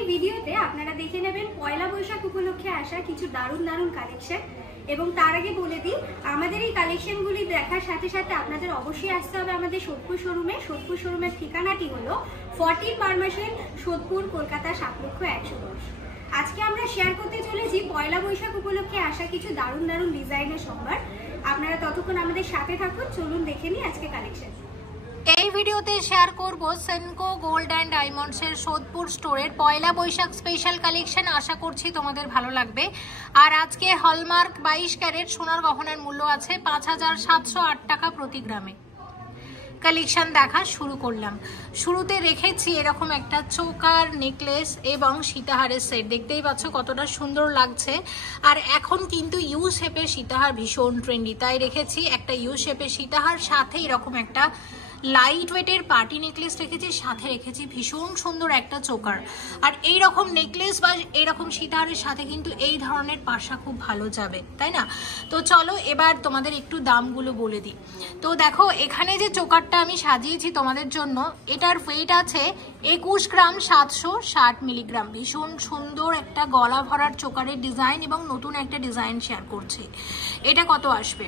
এই ভিডিওতে আপনারা দেখে নেবেন পয়লা বৈশাখ উপলক্ষে আসা কিছু দারুণ দারুণ কালেকশন। এবং তার আগে বলে দিই, আমাদের এই কালেকশনগুলি দেখার সাথে সাথে আপনাদের অবশ্যই আসতে হবে আমাদের সোদপুর শোরুমে। সোদপুর শোরুমের ঠিকানাটি হলো 14 পারমাসেন, সোদপুর, কলকাতা 7,110,000। আজকে আমরা শেয়ার করতে চলেছি পয়লা বৈশাখ উপলক্ষে আসা কিছু দারুণ দারুণ ডিজাইনের সম্ভার। আপনারা ততক্ষণ আমাদের সাথে থাকুন, চলুন দেখে নিই আজকে কালেকশন। এই ভিডিওতে শেয়ার করব সেনকো গোল্ড অ্যান্ড ডায়মন্ডস এর সোদপুর স্টোরের পয়লা বৈশাখ স্পেশাল কালেকশন। আশা করছি তোমাদের ভালো লাগবে। আর আজকে হলমার্ক 22 ক্যারেট সোনার গহনার মূল্য আছে 5,708 টাকা প্রতি গ্রামে। কালেকশন দেখা শুরু করলাম। শুরুতে রেখেছি এরকম একটা চোকার নেকলেস এবং সীতাহারের সেট। দেখতেই পাচ্ছ কতটা সুন্দর লাগছে। আর এখন কিন্তু ইউ শেপের সীতাহার ভীষণ ট্রেন্ডি, তাই রেখেছি একটা ইউ শেপের সীতাহার, সাথে এরকম একটা লাইট ওয়েটের পার্টি নেকলেস রেখেছি, সাথে রেখেছি ভীষণ সুন্দর একটা চোকার। আর এই রকম নেকলেস বা এইরকম সীতাহারের সাথে কিন্তু এই ধরনের পাশা খুব ভালো যাবে, তাই না? তো চলো এবার তোমাদের একটু দামগুলো বলে দিই। তো দেখো, এখানে যে চোকারটা আমি সাজিয়েছি তোমাদের জন্য, এটার ওয়েট আছে 21 গ্রাম 760 মিলিগ্রাম। ভীষণ সুন্দর একটা গলা ভরার চোকারের ডিজাইন এবং নতুন একটা ডিজাইন শেয়ার করছি। এটা কত আসবে?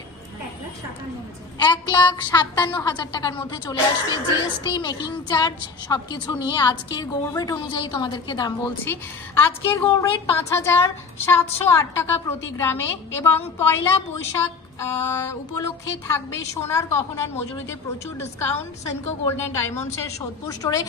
1,57,000 টাকার মধ্যে চলে আসবে। জিএসটি, মেকিং চার্জ সবকিছু নিয়ে আজকের গোল্ড রেট অনুযায়ী তোমাদেরকে দাম বলছি। আজকের গোল্ড রেট 5,708 টাকা প্রতি গ্রামে। এবং পয়লা বৈশাখ উপলক্ষে থাকবে সোনার গহনার মজুরিতে প্রচুর discount. Senco gold and diamonds এর সোদপুর স্টোরে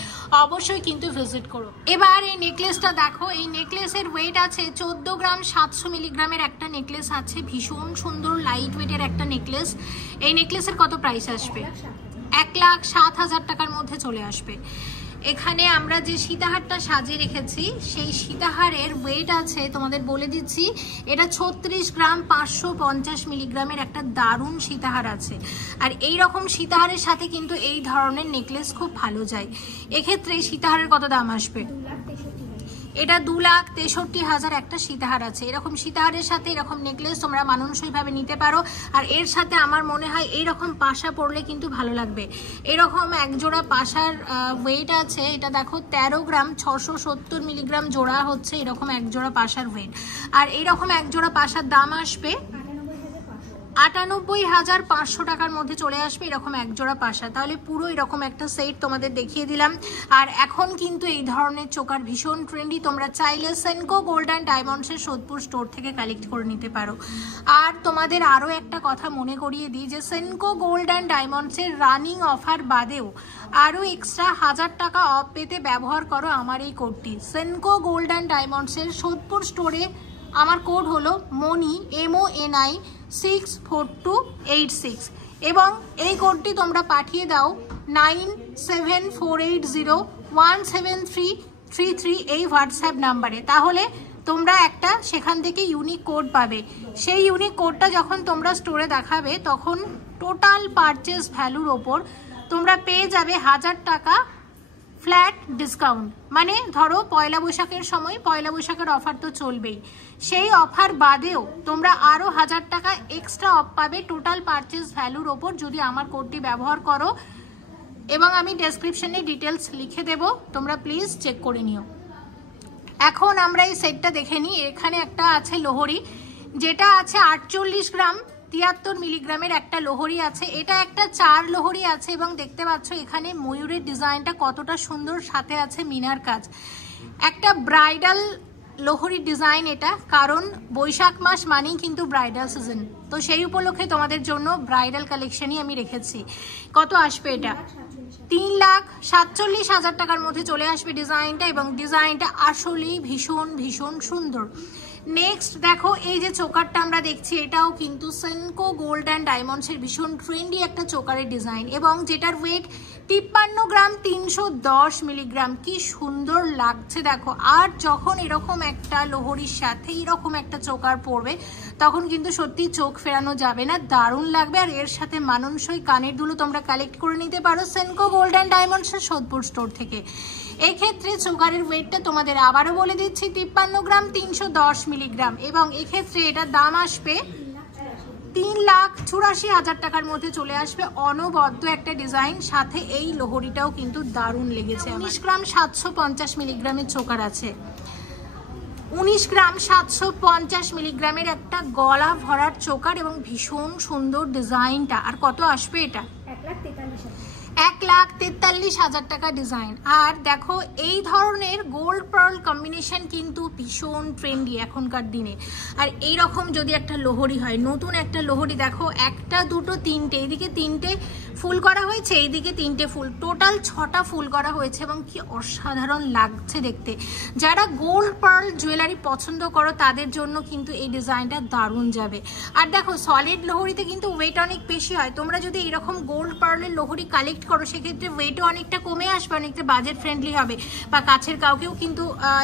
অবশ্যই কিন্তু ভিজিট করো। এবার এই নেকলেসটা দেখো, এই নেকলেসের ওয়েট আছে 14 গ্রাম 700 মিলিগ্রামের একটা নেকলেস আছে। ভীষণ সুন্দর লাইট ওয়েটের একটা নেকলেস। এই নেকলেসের কত প্রাইস আসবে? 1,07,000 টাকার মধ্যে চলে আসবে। এখানে আমরা যে সীতাহারটা সাজিয়ে রেখেছি সেই সীতাহারের ওয়েট আছে তোমাদের বলে দিচ্ছি, এটা 36 গ্রাম 550 মিলিগ্রামের একটা দারুণ সীতাহার আছে। আর এই রকম সীতাহারের সাথে কিন্তু এই ধরনের নেকলেস খুব ভালো যায়। এক্ষেত্রে সীতাহারের কত দাম আসবে? এটা 2,63,000 একটা সীতাহার আছে। এরকম সীতাহারের সাথে এরকম নেকলেস তোমরা মানানসইভাবে নিতে পারো। আর এর সাথে আমার মনে হয় এইরকম পাশা পরলে কিন্তু ভালো লাগবে। এরকম এক জোড়া পাশার ওয়েট আছে, এটা দেখো 13 গ্রাম 670 মিলিগ্রাম জোড়া হচ্ছে এরকম এক জোড়া পাশার ওয়েট। আর এইরকম এক জোড়া পাশার দাম আসবে 98,500 টাকার মধ্যে চলে আসবে এরকম এক জোড়া পাশা। তাহলে পুরো এরকম একটা সেট তোমাদের দেখিয়ে দিলাম। আর এখন কিন্তু এই ধরনের চোকার ভীষণ ট্রেন্ডি। তোমরা চাইলে সেনকো গোল্ড অ্যান্ড ডায়মন্ডসের সোদপুর স্টোর থেকে কালেক্ট করে নিতে পারো। আর তোমাদের আরও একটা কথা মনে করিয়ে দিই যে সেনকো গোল্ড অ্যান্ড ডায়মন্ডসের রানিং অফার বাদেও আরও এক্সট্রা 1000 টাকা অফ পেতে ব্যবহার করো আমার এই কোডটি। সেনকো গোল্ড অ্যান্ড ডায়মন্ডসের সোদপুর স্টোরে আমার কোড হলো মনি, MONI 64286 এবং এই কোডটি তোমরা পাঠিয়ে দাও 9748017333 এই হোয়াটসঅ্যাপ নাম্বারে। তাহলে তোমরা একটা সেখান থেকে ইউনিক কোড পাবে। সেই ইউনিক কোডটা যখন তোমরা স্টোরে দেখাবে তখন টোটাল পারচেস ভ্যালুর ওপর তোমরা পেয়ে যাবে 1000 টাকা ফ্ল্যাট ডিসকাউন্ট। মানে ধরো পয়লা বৈশাখের সময় পয়লা বৈশাখের অফার তো চলবেই, সেই অফার বাদেও তোমরা আরও 1000 টাকা এক্সট্রা অফ পাবে টোটাল পারচেস ভ্যালুর ওপর যদি আমার কোডটি ব্যবহার করো। এবং আমি ডেসক্রিপশনে ডিটেলস লিখে দেব, তোমরা প্লিজ চেক করে নিও। এখন আমরা এই সেটটা দেখে নিই। এখানে একটা আছে লোহরি, যেটা আছে 48 গ্রাম 73 মিলিগ্রামের একটা লোহরি আছে। এটা একটা 4 লোহরি আছে এবং দেখতে পাচ্ছ এখানে ময়ূরের ডিজাইনটা কতটা সুন্দর, সাথে আছে মিনার কাজ। একটা ব্রাইডাল লোহরি ডিজাইন এটা, কারণ বৈশাখ মাস মানেই কিন্তু ব্রাইডাল সিজন। তো সেই উপলক্ষে তোমাদের জন্য ব্রাইডাল কালেকশনই আমি রেখেছি। কত আসবে এটা? 3,47,000 টাকার মধ্যে চলে আসবে ডিজাইনটা। এবং ডিজাইনটা আসলেই ভীষণ ভীষণ সুন্দর। নেক্সট দেখো, এই যে চোকারটা আমরা দেখছি এটাও কিন্তু সেনকো গোল্ড অ্যান্ড ডায়মন্ডসের ভীষণ ট্রেন্ডি একটা চোকারের ডিজাইন এবং যেটার ওয়েট 53 গ্রাম 310 মিলিগ্রাম। কি সুন্দর লাগছে দেখো। আর যখন এরকম একটা লোহরির সাথে এরকম একটা চোকার পরবে তখন কিন্তু সত্যি চোখ ফেরানো যাবে না, দারুণ লাগবে। আর এর সাথে মানানসই কানের দুলো তোমরা কালেক্ট করে নিতে পারো সেনকো গোল্ড অ্যান্ড ডায়মন্ডসের সোদপুর স্টোর থেকে। এক্ষেত্রে চোকারের ওয়েটটা তোমাদের আবারও বলে দিচ্ছি 53 গ্রাম 310 মিলিগ্রাম এবং এক্ষেত্রে এটার দাম আসবে 3,84,000 টাকার মধ্যে চলে আসবে অনবদ্য একটা ডিজাইন, সাথে এই লোহরিটাও কিন্তু দারুণ লেগেছে। 19 গ্রাম 750 মিলিগ্রামের চোকার আছে, 19 গ্রাম 750 মিলিগ্রামের একটা গলা ভরার চোকার এবং ভীষণ সুন্দর ডিজাইনটা। আর কত আসবে এটা? 1,43,000 টাকা ডিজাইন। আর দেখো এই ধরনের গোল্ড পার্ল কম্বিনেশন কিন্তু ভীষণ ট্রেন্ডি এখনকার দিনে। আর এই রকম যদি একটা লোহরি হয়, নতুন একটা লোহরি, দেখো একটা দুটো তিনটে, এইদিকে তিনটে ফুল করা হয়েছে, এইদিকে তিনটে ফুল, টোটাল 6টা ফুল করা হয়েছে এবং কি অসাধারণ লাগছে দেখতে। যারা গোল্ড পার্ল জুয়েলারি পছন্দ করো তাদের জন্য কিন্তু এই ডিজাইনটা দারুণ যাবে। আর দেখো সলিড লোহরিতে কিন্তু ওয়েট অনেক বেশি হয়, তোমরা যদি এরকম গোল্ড পার্লের লোহরি কালেক্ট করো সেক্ষেত্রে ওয়েটও অনেকটা কমে আসবে, অনেকটা বাজেট ফ্রেন্ডলি হবে, বা কাছের কাউকেও কিন্তু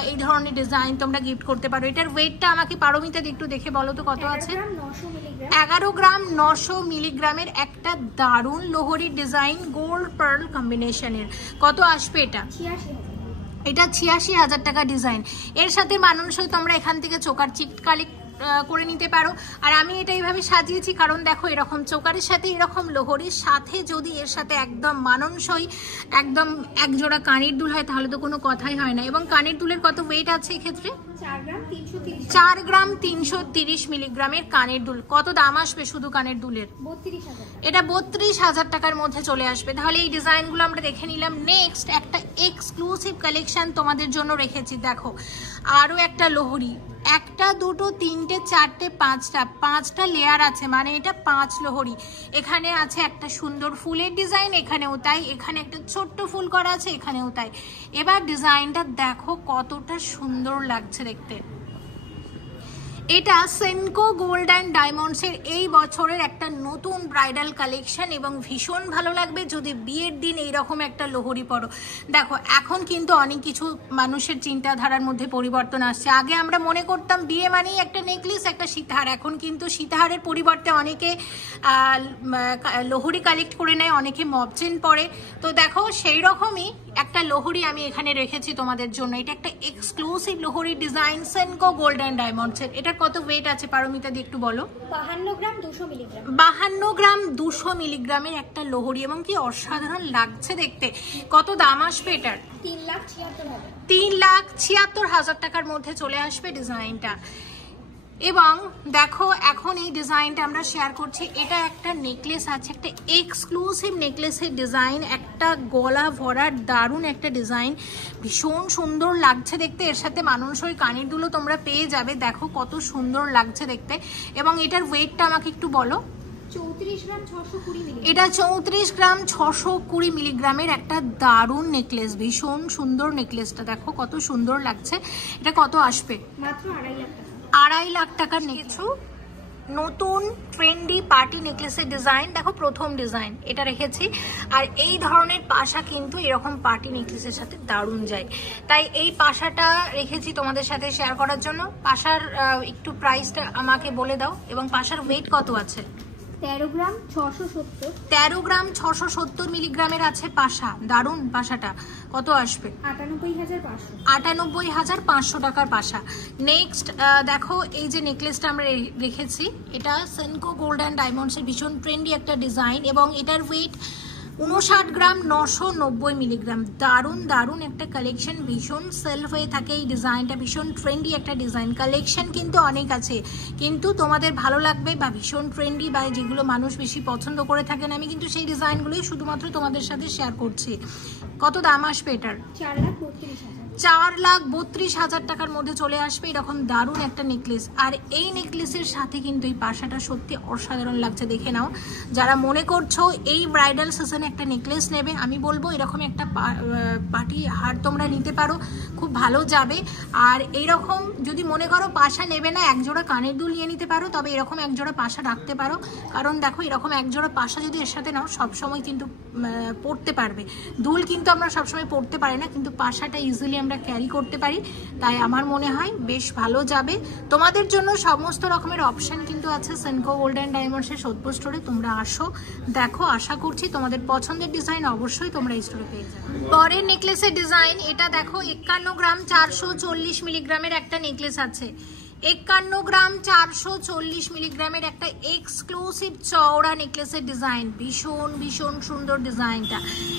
এই ধরনের ডিজাইন তোমরা গিফট করতে পারো। এটার ওয়েটটা আমাকে পারমিতা একটু দেখে বলো তো কত আছে? 11 গ্রাম 900 মিলিগ্রামের একটা দারুণ লোহরির ডিজাইন গোল্ড পার্ল কম্বিনেশনের। কত আসবে এটা? 86,000 টাকা ডিজাইন। এর সাথে মানানসই তোমরা এখান থেকে চোকার চিট কালেক্ট করে নিতে পারো। আর আমি এটা এইভাবে সাজিয়েছি কারণ দেখো এরকম চোকারের সাথে এরকম লোহরির সাথে যদি এর সাথে একদম মানানসই একদম এক জোড়া কানের দুল হয় তাহলে তো কোনো কথাই হয় না। এবং কানের দুলের কত ওয়েট আছে এক্ষেত্রে? 4 গ্রাম 330 মিলিগ্রামের কানের দুল। কত দাম আসবে শুধু কানের দুলের? 32,000। এটা 32,000 টাকার মধ্যে চলে আসবে। তাহলে এই ডিজাইনগুলো আমরা দেখে নিলাম। নেক্সট একটা এক্সক্লুসিভ কালেকশন তোমাদের জন্য রেখেছি। দেখো আরো একটা লোহরি, একটা দুটো তিনটে চারটে পাঁচটা লেয়ার আছে, মানে এটা 5 লোহরি। এখানে আছে একটা সুন্দর ফুলের ডিজাইন, এখানেও তাই, এখানে একটা ছোট্ট ফুল করা আছে, এখানেও তাই। এবার ডিজাইনটা দেখো কতটা সুন্দর লাগছে দেখতে। এটা সেনকো গোল্ড অ্যান্ড ডায়মন্ডসের এই বছরের একটা নতুন ব্রাইডাল কালেকশন এবং ভীষণ ভালো লাগবে যদি বিয়ের দিন এইরকম একটা লোহরি পরো। দেখো এখন কিন্তু অনেক কিছু মানুষের চিন্তাধারার মধ্যে পরিবর্তন আসছে। আগে আমরা মনে করতাম বিয়ে মানেই একটা নেকলেস, একটা সীতাহার। এখন কিন্তু সীতাহারের পরিবর্তে অনেকে লোহরি কালেক্ট করে নেয়, অনেকে মবচেন পরে। তো দেখো সেই রকমই একটা লোহরি আমি এখানে রেখেছি তোমাদের জন্য। এটা একটা exclusive Lohri design Senco gold and ডায়মন্ডসের। এটা কত ওয়েট আছে পারমিতা দি একটু বলো? 52 গ্রাম 200 মিলিগ্রাম। 52 গ্রাম 200 মিলিগ্রামের একটা লোহরি এবং কি অসাধারণ লাগছে দেখতে। কত দাম আসবে এটার? 3,76,000 টাকার মধ্যে চলে আসবে ডিজাইনটা। এবং দেখো এখন এই ডিজাইনটা আমরা শেয়ার করছি। এটা একটা নেকলেস আছে, একটা এক্সক্লুসিভ নেকলেসের ডিজাইন, একটা গলা ভরার দারুণ একটা ডিজাইন, ভীষণ সুন্দর লাগছে দেখতে। এর সাথে মানানসই কানের দুলও তোমরা পেয়ে যাবে। দেখো কত সুন্দর লাগছে দেখতে। এবং এটার ওয়েটটা আমাকে একটু বলো? 34 গ্রাম 620 মিলি। এটা 34 গ্রাম 620 মিলিগ্রামের একটা দারুণ নেকলেস, ভীষণ সুন্দর নেকলেসটা। দেখো কত সুন্দর লাগছে। এটা কত আসবে? মাত্র 2.5 লাখ টাকার কিছু নতুন ট্রেন্ডি পার্টি নেকলেসের ডিজাইন। দেখো প্রথম ডিজাইন এটা রেখেছি। আর এই ধরনের পাশা কিন্তু এরকম পার্টি নেকলেসের সাথে দারুণ যায়, তাই এই পাশাটা রেখেছি তোমাদের সাথে শেয়ার করার জন্য। পাশার একটু প্রাইসটা আমাকে বলে দাও এবং পাশার ওয়েট কত আছে? 13 গ্রাম 670। 13 গ্রাম 670 মিলিগ্রামের আছে পাশা। দারুণ পাশাটা। কত আসবে? 98,500 টাকার পাশা। নেক্সট দেখো এই যে নেকলেসটা আমরা রেখেছি, এটা সেনকো গোল্ড অ্যান্ড ডায়মন্ডসের ভীষণ ট্রেন্ডি একটা ডিজাইন এবং এটার ওয়েট 59 গ্রাম 990 মিলিগ্রাম। দারুণ দারুণ একটা কালেকশন, ভীষণ সেল হয়ে থাকে এই ডিজাইনটা, ভীষণ ট্রেন্ডি একটা ডিজাইন। কালেকশন কিন্তু অনেক আছে, কিন্তু তোমাদের ভালো লাগবে বা ভীষণ ট্রেন্ডি বা যেগুলো মানুষ বেশি পছন্দ করে থাকেন, আমি কিন্তু সেই ডিজাইনগুলোই শুধুমাত্র তোমাদের সাথে শেয়ার করছি। কত দাম আসবে এটার? 4,32,000 টাকার মধ্যে চলে আসবে এরকম দারুণ একটা নেকলেস। আর এই নেকলেসের সাথে কিন্তু এই পাশাটা সত্যি অসাধারণ লাগছে, দেখে নাও। যারা মনে করছো এই ব্রাইডাল সিজনে একটা নেকলেস নেবে, আমি বলবো এরকম একটা পার্টি হার তোমরা নিতে পারো, খুব ভালো যাবে। আর এইরকম যদি মনে করো পাশা নেবে না, একজোড়া কানের দুল নিয়ে নিতে পারো, তবে এরকম একজোড়া পাশা রাখতে পারো। কারণ দেখো এরকম একজোড়া পাশা যদি এর সাথে নাও সবসময় কিন্তু পরতে পারবে। দুল কিন্তু আমরা সবসময় পরতে পারি না, কিন্তু পাশাটা ইজিলি আমরা ক্যারি করতে পারি, তাই আমার মনে হয় বেশ ভালো যাবে। তোমাদের জন্য সমস্ত রকমের অপশন কিন্তু আছে সেনকো গোল্ড অ্যান্ড ডায়মন্ডসের সোদপুর স্টোরে। তোমরা আসো, দেখো, আশা করছি তোমাদের পছন্দের ডিজাইন অবশ্যই তোমরা এই স্টোরে পেয়ে যাবে। পরের নেকলেসের ডিজাইন এটা দেখো 51 গ্রাম 440 মিলিগ্রামের একটা নেকলেস আছে। 51 গ্রাম 440 মিলিগ্রামের একটা এক্সক্লুসিভ চওড়া নেকলেসের ডিজাইন, ভীষণ ভীষণ সুন্দর ডিজাইনটা।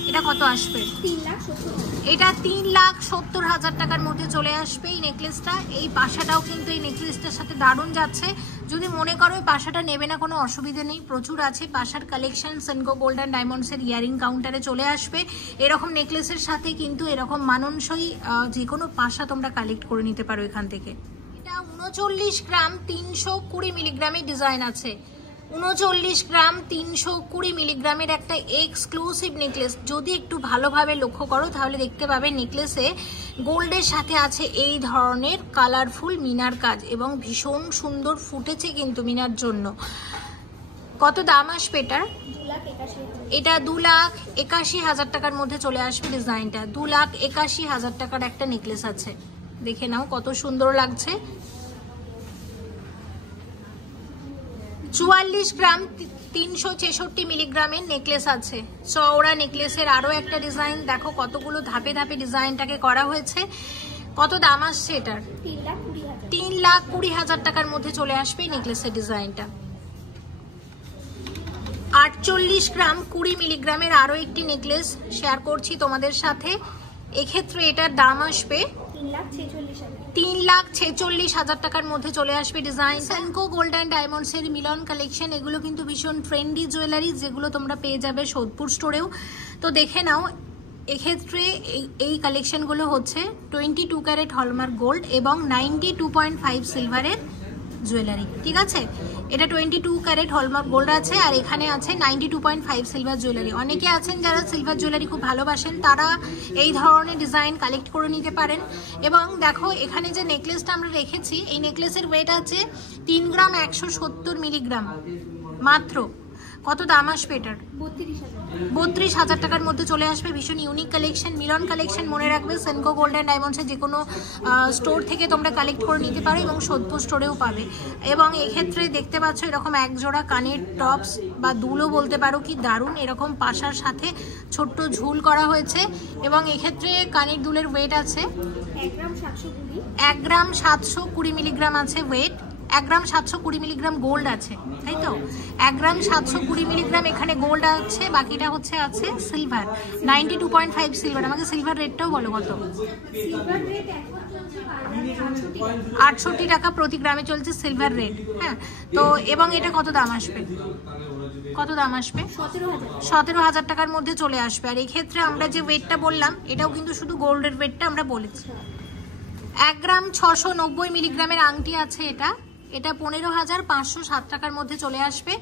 এটা কত আসবে? 3,70,000। এটা 3,70,000 টাকার মধ্যে চলে আসবে এই নেকলেসটা। এই পাশাটাও কিন্তু এই নেকলেসটার সাথে দারুণ যাচ্ছে। যদি মনে করো এই পাশাটা নেবে না, কোনো অসুবিধা নেই, প্রচুর আছে পাশার কালেকশন। সেনকো গোল্ড অ্যান্ড ডায়মন্ডসের ইয়ারিং কাউন্টারে চলে আসবে। এরকম নেকলেসের সাথে কিন্তু এরকম মানানসই যে কোনো পাশা তোমরা কালেক্ট করে নিতে পারো এখান থেকে। এটা 39 গ্রাম 320 মিলিগ্রামের ডিজাইন আছে। 39 গ্রাম 320 মিলিগ্রামের একটা এক্সক্লুসিভ নেকলেস। যদি একটু ভালোভাবে লক্ষ্য করো তাহলে দেখতে পাবে নেকলেসে গোল্ডের সাথে আছে এই ধরনের কালারফুল মিনার কাজ এবং ভীষণ সুন্দর ফুটেছে কিন্তু মিনার জন্য। কত দাম আসবে এটার? 2,81,000। এটা 2,81,000 টাকার মধ্যে চলে আসবে ডিজাইনটা। 2,81,000 টাকার একটা নেকলেস আছে, দেখে নাও কত সুন্দর লাগছে। 44 গ্রাম 366 মিলিগ্রামের নেকলেস আছে, চওড়া নেকলেসের আরো একটা ডিজাইন। দেখো কতগুলো ধাপে ধাপে ডিজাইনটাকে করা হয়েছে। কত দাম আসছে এটার? 3,20,000। 3,20,000 টাকার মধ্যে চলে আসবে নেকলেসের ডিজাইনটা। 48 গ্রাম 20 মিলিগ্রামের আরো একটি নেকলেস শেয়ার করছি তোমাদের সাথে। এক্ষেত্রে এটার দাম আসবে 3,46,000। 3,46,000 টাকার মধ্যে চলে আসবে design. Senco gold and diamonds এর মিলন কালেকশন, এগুলো কিন্তু ভীষণ ট্রেন্ডি জুয়েলারি, যেগুলো তোমরা পেয়ে যাবে সোদপুর স্টোরেও। তো দেখে নাও, এক্ষেত্রে এই কালেকশনগুলো হচ্ছে 22 ক্যারেট হলমার্ক গোল্ড এবং 92.5 সিলভারের জুয়েলারি, ঠিক আছে? এটা 22 ক্যারেট হলমার্ক গোল্ড আছে আর এখানে আছে 92.5 সিলভার জুয়েলারি। অনেকে আছেন যারা সিলভার জুয়েলারি খুব ভালোবাসেন, তারা এই ধরনের ডিজাইন কালেক্ট করে নিতে পারেন। এবং দেখো এখানে যে নেকলেসটা আমরা রেখেছি, এই নেকলেসের ওয়েট আছে 3 গ্রাম 170 মিলিগ্রাম মাত্র। কত দাম আসবে এটার? 32,000 টাকার মধ্যে চলে আসবে। ভীষণ ইউনিক কালেকশন, মিলন কালেকশন। মনে রাখবে সেনকো গোল্ড অ্যান্ড ডায়মন্ডসের যে কোনো স্টোর থেকে তোমরা কালেক্ট করে নিতে পারো এবং সোদপুর স্টোরেও পাবে। এবং এক্ষেত্রে দেখতে পাচ্ছ এরকম এক জোড়া কানের টপস বা দুলও বলতে পারো, কি দারুণ, এরকম পাশার সাথে ছোট্ট ঝুল করা হয়েছে। এবং এক্ষেত্রে কানের দুলের ওয়েট আছে 1 গ্রাম 720 মিলিগ্রাম আছে ওয়েট। 1 গ্রাম 720 মিলিগ্রাম গোল্ড আছে, তাই তো? 1 গ্রাম 720 মিলিগ্রাম এখানে গোল্ড আছে, বাকিটা হচ্ছে আছে সিলভার, 92.5 সিলভার। আমাকে সিলভার রেটটাও বলো কত? 68 টাকা প্রতি গ্রামে চলছে সিলভার রেট। হ্যাঁ, তো এবং এটা কত দাম আসবে? কত দাম আসবে? 17,000 টাকার মধ্যে চলে আসবে। আর এই ক্ষেত্রে আমরা যে ওয়েটটা বললাম, এটাও কিন্তু শুধু গোল্ডের ওয়েটটা আমরা বলেছি। 1 গ্রাম 690 মিলিগ্রামের আংটি আছে, এটা 15,507 টাকার মধ্যে চলে আসবে।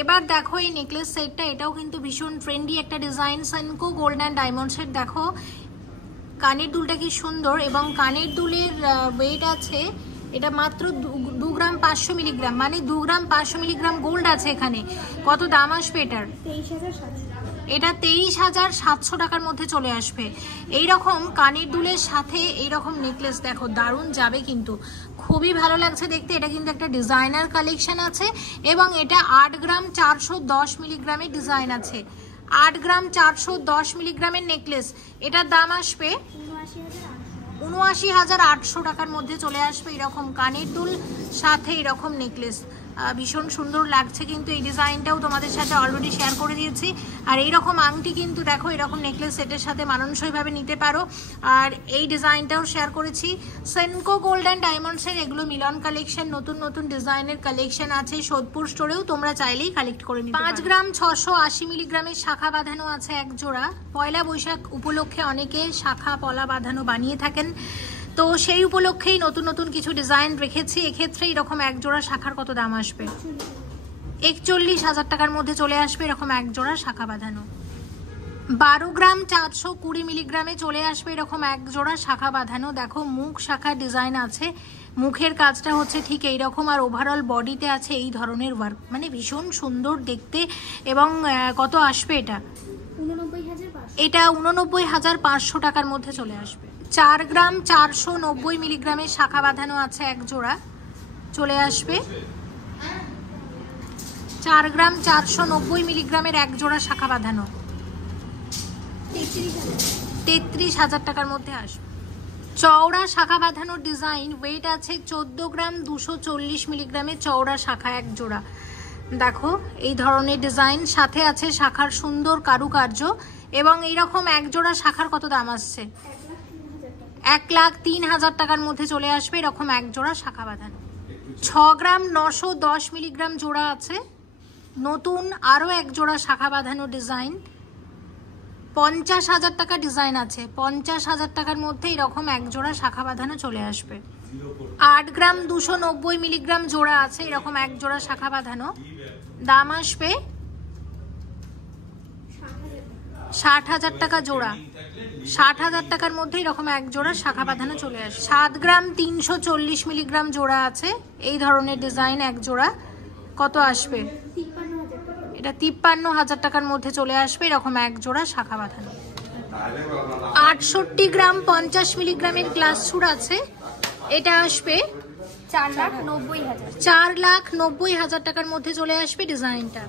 এবার দেখো এই নেকলেস সেটটা, এটাও কিন্তু ভীষণ ট্রেন্ডি একটা ডিজাইন। সেনকো গোল্ড অ্যান্ড ডায়মন্ডসের দেখো কানের দুলটা কি সুন্দর, এবং কানের দুলের ওয়েট আছে এটা মাত্র 2 গ্রাম 500 মিলিগ্রাম, মানে 2 গ্রাম 500 মিলিগ্রাম গোল্ড আছে এখানে। কত দাম আসবে এটার? 23,700। এটা 23,700 টাকার মধ্যে চলে আসবে। এইরকম কানের দুলের সাথে এইরকম নেকলেস দেখো দারুণ যাবে, কিন্তু খুবই ভালো লাগছে দেখতে। এটা কিন্তু একটা ডিজাইনার কালেকশন আছে এবং এটা 8 গ্রাম 410 মিলিগ্রামের ডিজাইন আছে। 8 গ্রাম 410 মিলিগ্রামের নেকলেস, এটার দাম আসবে 79,800 টাকার মধ্যে চলে আসবে। এরকম কানের দুল সাথে এরকম নেকলেস ভীষণ সুন্দর লাগছে, কিন্তু এই ডিজাইনটাও তোমাদের সাথে অলরেডি শেয়ার করে দিয়েছি। আর এইরকম আংটি কিন্তু দেখো এরকম নেকলেস সেটের সাথে মানানসইভাবে নিতে পারো। আর এই ডিজাইনটাও শেয়ার করেছি। সেনকো গোল্ড অ্যান্ড ডায়মন্ডসের এগুলো মিলন কালেকশন, নতুন নতুন ডিজাইনের কালেকশন আছে সোদপুর স্টোরেও, তোমরা চাইলেই কালেক্ট করে নিতে পারো। 5 গ্রাম 680 মিলিগ্রামের শাখা বাঁধানো আছে এক জোড়া। পয়লা বৈশাখ উপলক্ষে অনেকে শাখা পলা বাঁধানো বানিয়ে থাকেন, তো সেই উপলক্ষেই নতুন নতুন কিছু ডিজাইন রেখেছি। এক্ষেত্রে এরকম এক জোড়া শাখার কত দাম আসবে? 41,000 টাকার মধ্যে চলে আসবে এরকম এক জোড়া শাখা বাঁধানো। 12 গ্রাম 420 মিলিগ্রামে চলে আসবে এরকম এক জোড়া শাখা বাঁধানো। দেখো মুখ শাখার ডিজাইন আছে, মুখের কাজটা হচ্ছে ঠিক এইরকম, আর ওভারঅল বডিতে আছে এই ধরনের ওয়ার্ক, মানে ভীষণ সুন্দর দেখতে। এবং কত আসবে এটা? 89,500। এটা 89,500 টাকার মধ্যে চলে আসবে। 4 গ্রাম 490 মিলিগ্রামের শাখা বাঁধানো আছে এক জোড়া, চলে আসবে 4 গ্রাম 490 মিলিগ্রামের এক জোড়া শাখা বাঁধানো, 33,000 টাকার মধ্যে আসবে। চওড়া শাখা বাঁধানোর ডিজাইন, ওয়েট আছে 14 গ্রাম, 240 মিলিগ্রামের চওড়া শাখা এক জোড়া। দেখো এই ধরনের ডিজাইন, সাথে আছে শাখার সুন্দর কারুকার্য এবং এইরকম এক জোড়া শাখার কত দাম আসছে? 1,03,000 টাকার মধ্যে চলে আসবে এরকম এক জোড়া শাখা বাঁধানো। 6 গ্রাম 910 মিলিগ্রাম জোড়া আছে। নতুন আরও এক জোড়া শাখা বাঁধানো ডিজাইন, 50,000 টাকা ডিজাইন আছে। 50,000 টাকার মধ্যে এরকম এক জোড়া শাখা বাঁধানো চলে আসবে। 8 গ্রাম 290 মিলিগ্রাম জোড়া আছে এরকম এক জোড়া শাখা বাঁধানো, দাম আসবে 60,000 টাকা জোড়া। 60,000 টাকার মধ্যে এরকম এক জোড়া শাখা বাঁধানো চলে আসে। 7 গ্রাম 340 মিলিগ্রাম জোড়া আছে এই ধরনের ডিজাইন এক জোড়া, কত আসবে? এটা 53,000 টাকার মধ্যে চলে আসবে এরকম এক জোড়া শাখা বাঁধানো। 68 গ্রাম 50 মিলিগ্রামের গ্লাস সুর আছে, এটা আসবে 4,90,000 টাকার মধ্যে চলে আসবে ডিজাইনটা।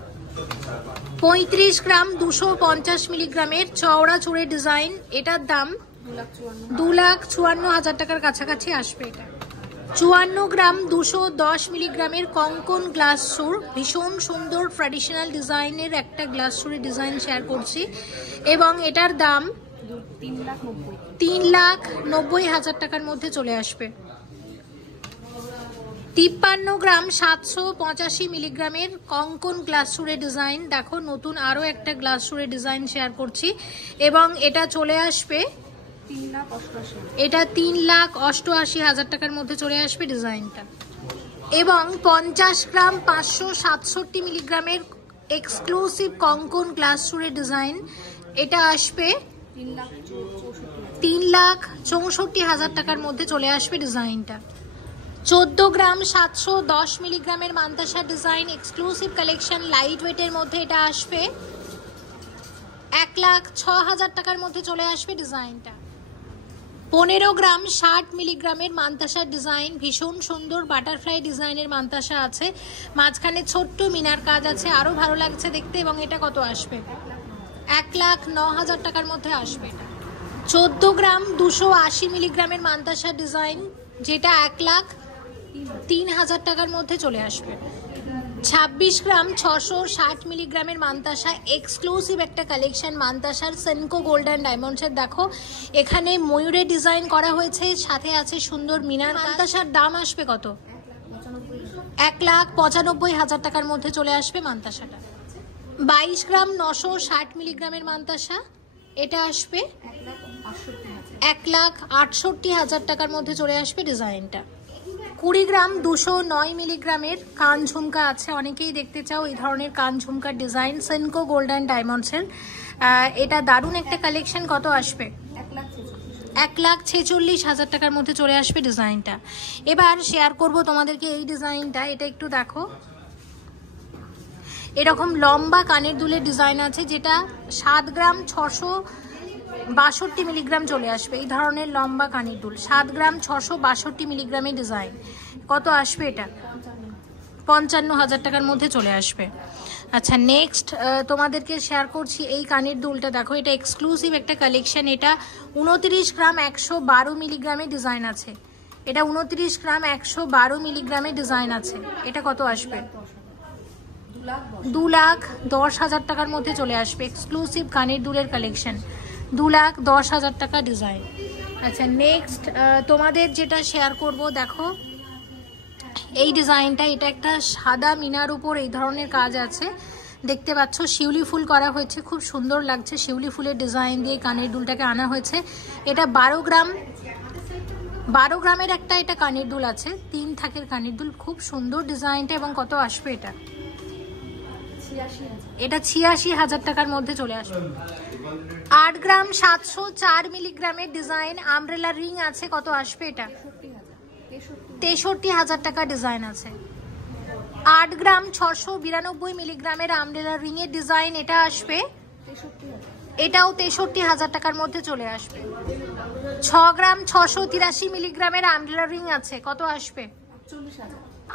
35 গ্রাম 250 মিলিগ্রামের চওড়া চুড়ের ডিজাইন, এটার দাম 2,54,000 টাকার কাছাকাছি আসবে এটা। 54 গ্রাম 210 মিলিগ্রামের কঙ্কন গ্লাস সুর, ভীষণ সুন্দর ট্র্যাডিশনাল ডিজাইনের একটা গ্লাস সুরের ডিজাইন শেয়ার করছি এবং এটার দাম 3,90,000 টাকার মধ্যে চলে আসবে। 53 গ্রাম 785 মিলিগ্রামের কঙ্কন গ্লাস সুরের ডিজাইন, দেখো নতুন আরও একটা গ্লাস সুরের ডিজাইন শেয়ার করছি এবং এটা চলে আসবে, এটা 3,88,000 টাকার মধ্যে চলে আসবে ডিজাইনটা। এবং 50 গ্রাম 567 মিলিগ্রামের এক্সক্লুসিভ কঙ্কন গ্লাস সুরের ডিজাইন, এটা আসবে 3,64,000 টাকার মধ্যে চলে আসবে ডিজাইনটা। 14 গ্রাম 710 মিলিগ্রামের মান্তাসা ডিজাইন এক্সক্লুসিভ কালেকশন লাইট ওয়েটের মধ্যে, এটা আসবে 1,06,000 টাকার মধ্যে চলে আসবে ডিজাইনটা। 15 গ্রাম 60 মিলিগ্রামের মান্তাসার ডিজাইন, ভীষণ সুন্দর বাটারফ্লাই ডিজাইনের মান্তাসা আছে, মাঝখানে ছোট্ট মিনার কাজ আছে, আরও ভালো লাগছে দেখতে এবং এটা কত আসবে? 1,09,000 টাকার মধ্যে আসবে এটা। 14 গ্রাম 280 মিলিগ্রামের মান্তাসার ডিজাইন, যেটা 1,03,000 টাকার মধ্যে চলে আসবে। 26 গ্রাম 660 মিলিগ্রামের মান্তাসা এক্সক্লুসিভ একটা কালেকশন, মান্তাসার সেনকো গোল্ডেন ডায়মন্ডসের, দেখো এখানে ময়ূরের ডিজাইন করা হয়েছে, সাথে আছে সুন্দর মিনার। মান্তাসার দাম আসবে কত? 1,95,000 টাকার মধ্যে চলে আসবে মান্তাসাটা। 22 গ্রাম 960 মিলিগ্রামের মান্তাসা, এটা আসবে 1,68,000 টাকার মধ্যে চলে আসবে ডিজাইনটা। 20 গ্রাম 209 মিলিগ্রামের কান ঝুমকা আছে, অনেকেই দেখতে চাও এই ধরনের কান ঝুমকার ডিজাইন, সেনকো গোল্ডেন ডায়মন্ডসের, এটা দারুণ একটা কালেকশন, কত আসবে? 1,46,000 টাকার মধ্যে চলে আসবে ডিজাইনটা। এবার শেয়ার করব তোমাদেরকে এই ডিজাইনটা, এটা একটু দেখো, এরকম লম্বা কানের দুলের ডিজাইন আছে, যেটা 7 গ্রাম 662 মিলিগ্রাম চলে আসবে এই ধরনের লম্বা কানের দুল, 7 গ্রাম 662 মিলিগ্রামের ডিজাইন, কত আসবে এটা? 55,000 টাকার মধ্যে চলে আসবে। আচ্ছা নেক্সট তোমাদেরকে শেয়ার করছি এই কানের দুলটা, দেখো এটা এক্সক্লুসিভ একটা কালেকশন, এটা 29 গ্রাম 112 মিলিগ্রামের ডিজাইন আছে, এটা 29 গ্রাম 112 মিলিগ্রামের ডিজাইন আছে, এটা কত আসবে? 2,10,000 টাকার মধ্যে চলে আসবে, এক্সক্লুসিভ কানের দুলের কালেকশন, 2,10,000 টাকা ডিজাইন। আচ্ছা নেক্সট তোমাদের যেটা শেয়ার করব, দেখো এই ডিজাইনটা, এটা একটা সাদা মিনার উপর এই ধরনের কাজ আছে, দেখতে পাচ্ছ শিউলি ফুল করা হয়েছে, খুব সুন্দর লাগছে, শিউলি ফুলের ডিজাইন দিয়ে কানের দুলটাকে আনা হয়েছে। এটা 12 গ্রামের একটা এটা কানের দুল আছে, 3 থাকের কানের দুল, খুব সুন্দর ডিজাইনটা এবং কত আসবে এটা? এটা 86,000 টাকার মধ্যে চলে আসবে। 8 গ্রাম 704 মিলিগ্রামের ডিজাইন আমব্রেলা রিং আছে, কত আসবে এটা? 63,000 টাকা ডিজাইন আছে। 8 গ্রাম 692 মিলিগ্রামের আমব্রেলা রিং এর ডিজাইন, এটা আসবে, এটাও 63,000 টাকার মধ্যে চলে আসবে। 6 গ্রাম 683 মিলিগ্রামের আমব্রেলা রিং আছে, কত আসবে?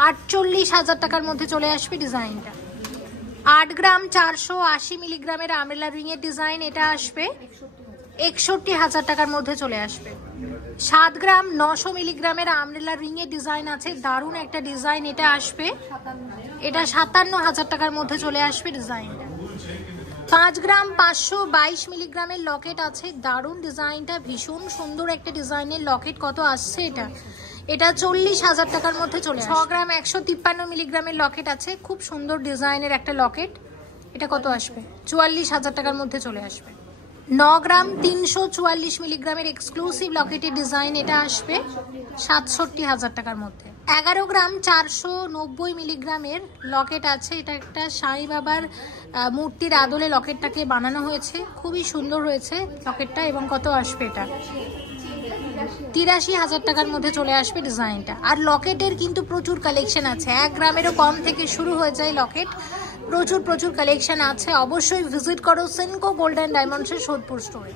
48,000 টাকার মধ্যে চলে আসবে ডিজাইনটা। 8 গ্রাম 480 মিলিগ্রামের আমব্রেলা রিং এর ডিজাইন, এটা আসবে 61,000 টাকার মধ্যে চলে আসবে। 7 গ্রাম 900 মিলিগ্রামের আমরেলা রিং এর ডিজাইন আছে, দারুণ একটা ডিজাইন। এটা আসবে, এটা 57,000 টাকার মধ্যে চলে আসবে ডিজাইন। 5 গ্রাম 522 মিলিগ্রামের লকেট আছে, দারুণ ডিজাইনটা, ভীষণ সুন্দর একটা ডিজাইনের লকেট। কত আসছে এটা? এটা 40,000 টাকার মধ্যে চলে আসবে। 6 গ্রাম 153 মিলিগ্রামের লকেট আছে, খুব সুন্দর ডিজাইনের একটা লকেট। এটা কত আসবে? 44,000 টাকার মধ্যে চলে আসবে। 9 গ্রাম 344 মিলিগ্রামের এক্সক্লুসিভ লকেটের ডিজাইন, এটা আসবে 67,000 টাকার মধ্যে। 11 গ্রাম 490 মিলিগ্রামের লকেট আছে, এটা একটা সাই বাবার মূর্তির আদলে লকেটটাকে বানানো হয়েছে, খুবই সুন্দর হয়েছে লকেটটা। এবং কত আসবে এটা? 83,000 টাকার মধ্যে চলে আসবে ডিজাইনটা। আর লকেটের কিন্তু প্রচুর কালেকশন আছে, 1 গ্রামেরও কম থেকে শুরু হয়ে যায় লকেট, প্রচুর কালেকশন আছে। অবশ্যই ভিজিট করো সেনকো গোল্ড অ্যান্ড ডায়মন্ডসের সোদপুর স্টোরে।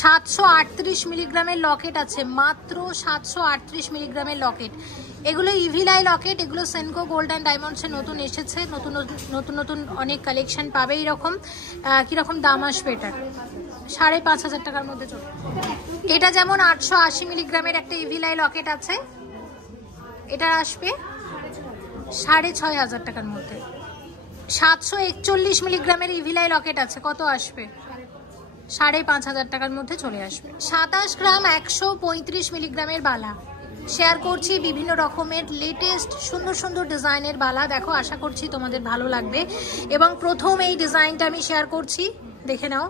738 মিলিগ্রামের লকেট আছে, মাত্র 738 মিলিগ্রামের লকেট। এগুলো ইভিলাই লকেট, এগুলো সেনকো গোল্ড অ্যান্ড ডায়মন্ডসে নতুন এসেছে, নতুন অনেক কালেকশন পাবে। এরকম কিরকম দাম আসবে এটা? 5,500 টাকার মধ্যে চলে। এটা যেমন 880 মিলিগ্রামের একটা ইভিলাই লকেট আছে, এটা আসবে 6,500 টাকার মধ্যে। 741 মিলিগ্রামের ইভিলাই লকেট আছে, কত আসবে? 5,500 টাকার মধ্যে চলে আসবে। 27 গ্রাম 135 মিলিগ্রামের বালা শেয়ার করছি, বিভিন্ন রকমের লেটেস্ট সুন্দর ডিজাইনের বালা। দেখো, আশা করছি তোমাদের ভালো লাগবে। এবং প্রথম এই ডিজাইনটা আমি শেয়ার করছি, দেখে নাও।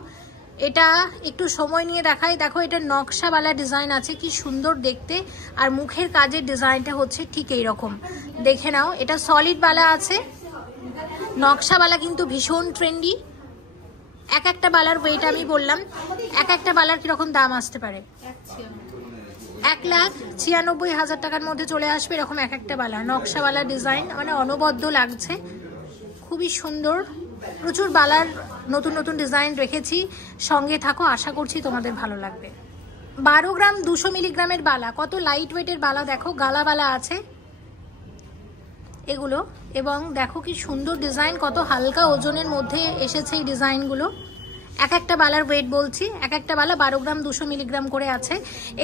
এটা একটু সময় নিয়ে দেখাই। দেখো, এটা নকশাওয়ালা ডিজাইন আছে, কি সুন্দর দেখতে। আর মুখের কাজের ডিজাইনটা হচ্ছে ঠিক এইরকম, দেখে নাও। এটা সলিড বালা আছে, নকশাওয়ালা কিন্তু ভীষণ ট্রেন্ডি। এক একটা বালার ওয়েট আমি বললাম, এক একটা বালার কিরকম দাম আসতে পারে? 1,96,000 টাকার মধ্যে চলে আসবে এরকম এক একটা বালা। নকশাওয়ালা ডিজাইন, মানে অনবদ্য লাগছে, খুবই সুন্দর। প্রচুর বালার নতুন ডিজাইন রেখেছি, সঙ্গে থাকো, আশা করছি তোমাদের ভালো লাগবে। 12 গ্রাম 200 মিলিগ্রামের বালা, কত লাইট ওয়েটের বালা। দেখো, গালা বালা আছে এগুলো। এবং দেখো কি সুন্দর ডিজাইন, কত হালকা ওজনের মধ্যে এসেছে এই ডিজাইনগুলো। এক একটা বালার ওয়েট বলছি, এক একটা বালা 12 গ্রাম 200 মিলিগ্রাম করে আছে।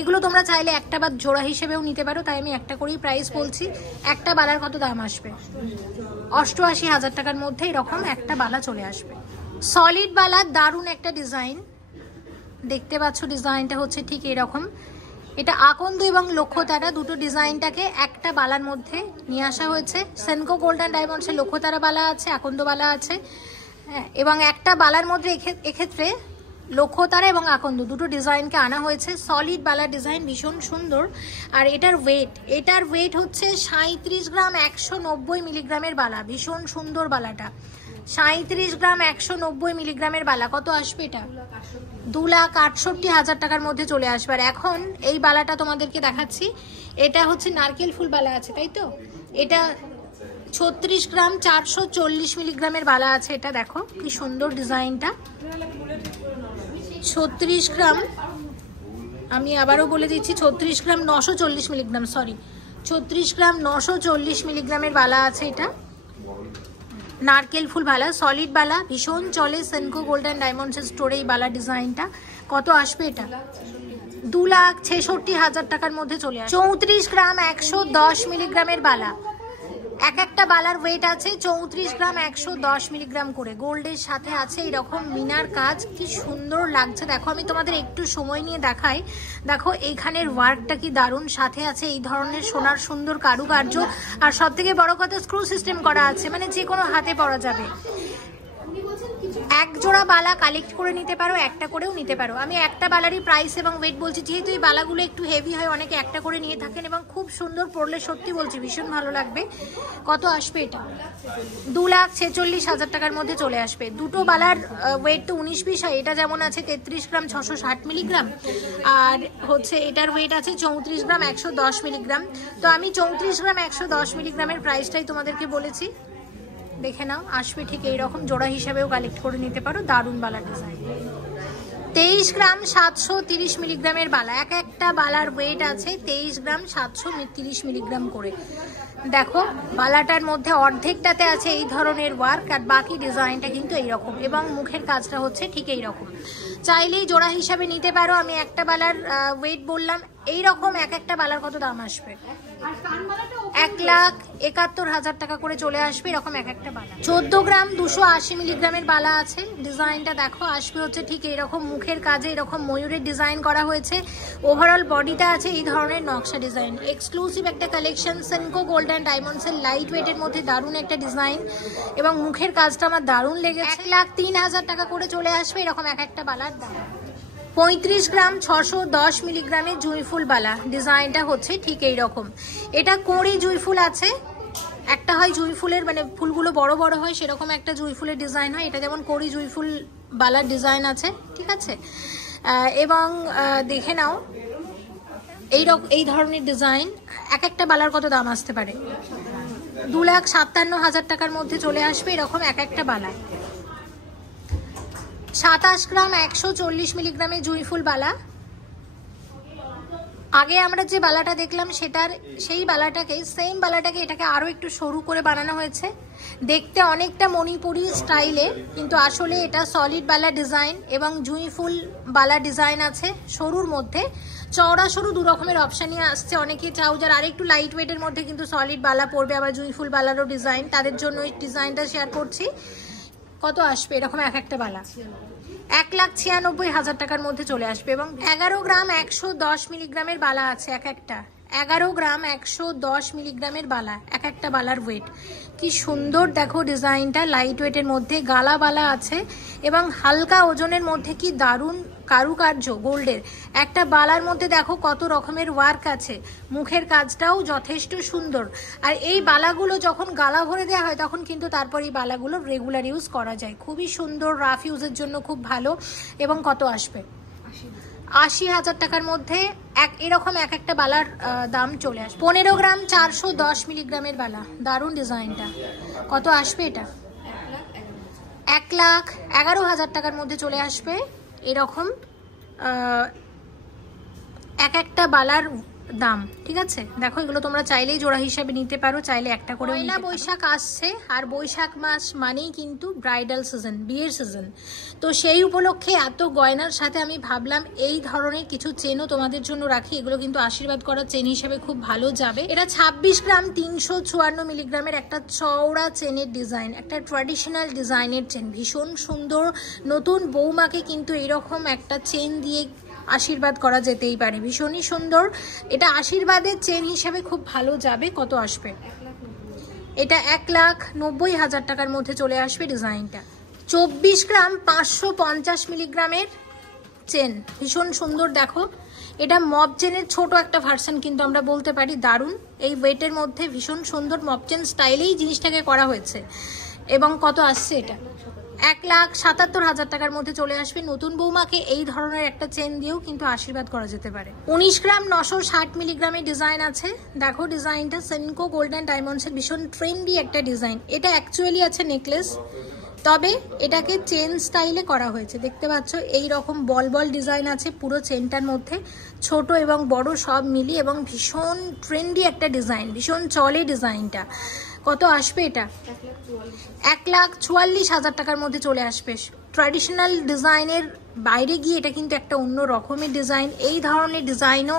এগুলো তোমরা চাইলে একটা বা জোড়া হিসেবেও নিতে পারো, তাই আমি একটা করেই প্রাইস বলছি। একটা বালার কত দাম আসবে? 88,000 টাকার মধ্যে এরকম একটা বালা চলে আসবে। সলিড বালা, দারুণ একটা ডিজাইন, দেখতে পাচ্ছ ডিজাইনটা হচ্ছে ঠিক এরকম। এটা আকন্দ এবং লক্ষ্যতারা দুটো ডিজাইনটাকে একটা বালার মধ্যে নিয়ে আসা হয়েছে। সেনকো গোল্ড অ্যান্ড ডায়মন্ডসের লক্ষ্যতারা বালা আছে, আকন্দ বালা আছে, এবং একটা বালার মধ্যে এক্ষেত্রে লক্ষ্যতারা এবং আকন্দ দুটো ডিজাইনকে আনা হয়েছে। সলিড বালার ডিজাইন, ভীষণ সুন্দর। আর এটার ওয়েট হচ্ছে 37 গ্রাম 190 মিলিগ্রামের বালা, ভীষণ সুন্দর বালাটা। 37 গ্রাম 190 মিলিগ্রামের বালা, কত আসবে এটা? 2,68,000 টাকার মধ্যে চলে আসবে। আর এখন এই বালাটা তোমাদেরকে দেখাচ্ছি, এটা হচ্ছে নারকেল ফুল বালা আছে, তাই তো? এটা 36 গ্রাম 440 মিলিগ্রামের বালা আছে। এটা দেখো কি সুন্দর ডিজাইনটা। 36 গ্রাম, আমি আবারও বলে দিচ্ছি, 36 গ্রাম 940 মিলিগ্রাম, 36 গ্রাম 940 মিলিগ্রামের বালা আছে। এটা নারকেল ফুল বালা, সলিড বালা, ভীষণ চলে সেনকো গোল্ড অ্যান্ড ডায়মন্ডসের স্টোরে এই বালা ডিজাইনটা। কত আসবে এটা? 2,66,000 টাকার মধ্যে চলে আসবে। 34 গ্রাম 110 মিলিগ্রামের বালা, এক একটা বালার ওয়েট আছে 34 গ্রাম 110 মিলিগ্রাম করে। গোল্ডের সাথে আছে এরকম মিনার কাজ, কি সুন্দর লাগছে। দেখো, আমি তোমাদের একটু সময় নিয়ে দেখাই। দেখো, এইখানের ওয়ার্কটা কি দারুণ, সাথে আছে এই ধরনের সোনার সুন্দর কারুকার্য। আর সব থেকে বড় কথা, স্ক্রু সিস্টেম করা আছে, মানে যে কোনো হাতে পরা যাবে। এক জোড়া বালা কালেক্ট করে নিতে পারো, একটা করেও নিতে পারো। আমি একটা বালারই প্রাইস এবং ওয়েট বলছি, যেহেতু এই বালাগুলো একটু হেভি হয়, অনেকে একটা করে নিয়ে থাকেন এবং খুব সুন্দর, পরলে সত্যি বলছি ভীষণ ভালো লাগবে। কত আসবে এটা? 2,46,000 টাকার মধ্যে চলে আসবে। দুটো বালার ওয়েট তো 19-20 হয়। এটা যেমন আছে 33 গ্রাম 660 মিলিগ্রাম, আর হচ্ছে এটার ওয়েট আছে 34 গ্রাম 110 মিলিগ্রাম। তো আমি 34 গ্রাম 110 মিলিগ্রামের প্রাইসটাই তোমাদেরকে বলেছি, দেখে নাও। আসবে ঠিক এইরকম, জোড়া হিসাবেও কালেক্ট করে নিতে পারো, দারুণ বালা ডিজাইন। 23 গ্রাম 730 মিলিগ্রামের বালা, এক একটা বালার ওয়েট আছে 23 গ্রাম 730 মিলিগ্রাম করে। দেখো, বালাটার মধ্যে অর্ধেকটাতে আছে এই ধরনের ওয়ার্ক, আর বাকি ডিজাইনটা কিন্তু এইরকম, এবং মুখের কাজটা হচ্ছে ঠিক এইরকম। চাইলেই জোড়া হিসাবে নিতে পারো। আমি একটা বালার ওয়েট বললাম, এইরকম এক একটা বালার কত দাম আসবে? 1,71,000 টাকা করে চলে আসবে এরকম এক একটা বালা। 14 গ্রাম 280 মিলিগ্রামের বালা আছে। ডিজাইনটা দেখো আসবে হচ্ছে ঠিক এইরকম, মুখের কাজে এরকম ময়ূরের ডিজাইন করা হয়েছে। ওভারঅল বডিটা আছে এই ধরনের নকশা ডিজাইন। এক্সক্লুসিভ একটা কালেকশন, সেনকো গোল্ড অ্যান্ড ডায়মন্ডসের লাইট ওয়েটের মধ্যে দারুণ একটা ডিজাইন এবং মুখের কাজটা আমার দারুণ লেগেছে। 1,03,000 টাকা করে চলে আসবে এরকম এক একটা বালার দাম। 35 গ্রাম 610 মিলিগ্রামের জুঁইফুল বালা। ডিজাইনটা হচ্ছে ঠিক এইরকম। এটা কোঁড়ি জুঁইফুল আছে, একটা হয় জুঁইফুলের মানে ফুলগুলো বড় বড় হয় সেরকম একটা জুঁইফুলের ডিজাইন হয়। এটা যেমন কোঁড়ি জুঁইফুল বালার ডিজাইন আছে, ঠিক আছে। এবং দেখে নাও এই ধরনের ডিজাইন এক একটা বালার কত দাম আসতে পারে? 2,57,000 টাকার মধ্যে চলে আসবে এরকম এক একটা বালা। 27 গ্রাম 140 মিলিগ্রামের জুঁইফুল বালা। আগে আমরা যে বালাটা দেখলাম সেই বালাটাকে, সেম বালাটাকে এটাকে আরো একটু সরু করে বানানো হয়েছে, দেখতে অনেকটা মণিপুরি স্টাইলে, কিন্তু আসলে এটা সলিড বালা ডিজাইন এবং জুঁইফুল বালা ডিজাইন আছে সরুর মধ্যে। চওড়া সরু দু রকমের অপশানই আসছে। অনেকে চাও যারা আরেকটু লাইট ওয়েটের মধ্যে কিন্তু সলিড বালা পড়বে, আবার জুঁইফুল বালারও ডিজাইন, তাদের জন্য এই ডিজাইনটা শেয়ার করছি। কত আসবে এরকম এক একটা বালা? 1,96,000 টাকার মধ্যে চলে আসবে। এবং 11 গ্রাম 110 মিলিগ্রামের বালা আছে এক একটা। 11 গ্রাম 110 মিলিগ্রামের বালা, এক একটা বালার ওয়েট। কি সুন্দর দেখো ডিজাইনটা, লাইট ওয়েটের মধ্যে গালা বালা আছে এবং হালকা ওজনের মধ্যে কি দারুণ কারুকার্য গোল্ডের। একটা বালার মধ্যে দেখো কত রকমের ওয়ার্ক আছে, মুখের কাজটাও যথেষ্ট সুন্দর। আর এই বালাগুলো যখন গালা ভরে দেওয়া হয় তখন কিন্তু তারপর এই বালাগুলো রেগুলার ইউজ করা যায়। খুবই সুন্দর, রাফ ইউজের জন্য খুব ভালো। এবং কত আসবে? 80,000 টাকার মধ্যে এরকম এক একটা বালার দাম চলে আসবে। 15 গ্রাম 410 মিলিগ্রামের বালা, দারুণ ডিজাইনটা। কত আসবে এটা? 1,11,000 টাকার মধ্যে চলে আসবে এরকম এক একটা বালার দাম, ঠিক আছে। দেখো এগুলো তোমরা চাইলেই জোড়া হিসাবে নিতে পারো, চাইলে একটা করে। পয়লা বৈশাখ আসছে, আর বৈশাখ মাস মানেই কিন্তু ব্রাইডাল সিজন, বিয়ের সিজন। তো সেই উপলক্ষে এত গয়নার সাথে আমি ভাবলাম এই ধরনের কিছু চেনও তোমাদের জন্য রাখি। এগুলো কিন্তু আশীর্বাদ করার চেন হিসেবে খুব ভালো যাবে। এটা 26 গ্রাম 354 মিলিগ্রামের একটা চওড়া চেনের ডিজাইন, একটা ট্র্যাডিশনাল ডিজাইনের চেন, ভীষণ সুন্দর। নতুন বৌমাকে কিন্তু এরকম একটা চেন দিয়ে আশীর্বাদ করা যেতেই পারে, ভীষণই সুন্দর। এটা আশীর্বাদের চেন হিসেবে খুব ভালো যাবে। কত আসবে এটা? 1,90,000 টাকার মধ্যে চলে আসবে ডিজাইনটা। 24 গ্রাম 550 মিলিগ্রামের চেন, ভীষণ সুন্দর। দেখো এটা মব চেনের ছোট একটা ভার্সন কিন্তু আমরা বলতে পারি, দারুণ। এই ওয়েটের মধ্যে ভীষণ সুন্দর মব চেন স্টাইলেই জিনিসটাকে করা হয়েছে। এবং কত আসছে এটা? 1,77,000 টাকার মধ্যে চলে আসবে। নতুন বৌমাকে এই ধরনের একটা চেন দিয়েও কিন্তু আশীর্বাদ করা যেতে পারে। 19 গ্রাম 960 মিলিগ্রামের ডিজাইন আছে। দেখো ডিজাইনটা সেনকো গোল্ড অ্যান্ড ডায়মন্ডসের ভীষণ ট্রেন্ডি একটা ডিজাইন। এটা অ্যাকচুয়ালি আছে নেকলেস, তবে এটাকে চেন স্টাইলে করা হয়েছে। দেখতে পাচ্ছ এই রকম বল বল ডিজাইন আছে পুরো চেনটার মধ্যে, ছোট এবং বড় সব মিলিয়ে, এবং ভীষণ ট্রেন্ডি একটা ডিজাইন, ভীষণ চলে ডিজাইনটা। কত আসবে এটা? 1,44,000 টাকার মধ্যে চলে আসবে। ট্র্যাডিশনাল ডিজাইনের বাইরে গিয়ে এটা কিন্তু একটা অন্য রকমের ডিজাইন। এই ধরনের ডিজাইনও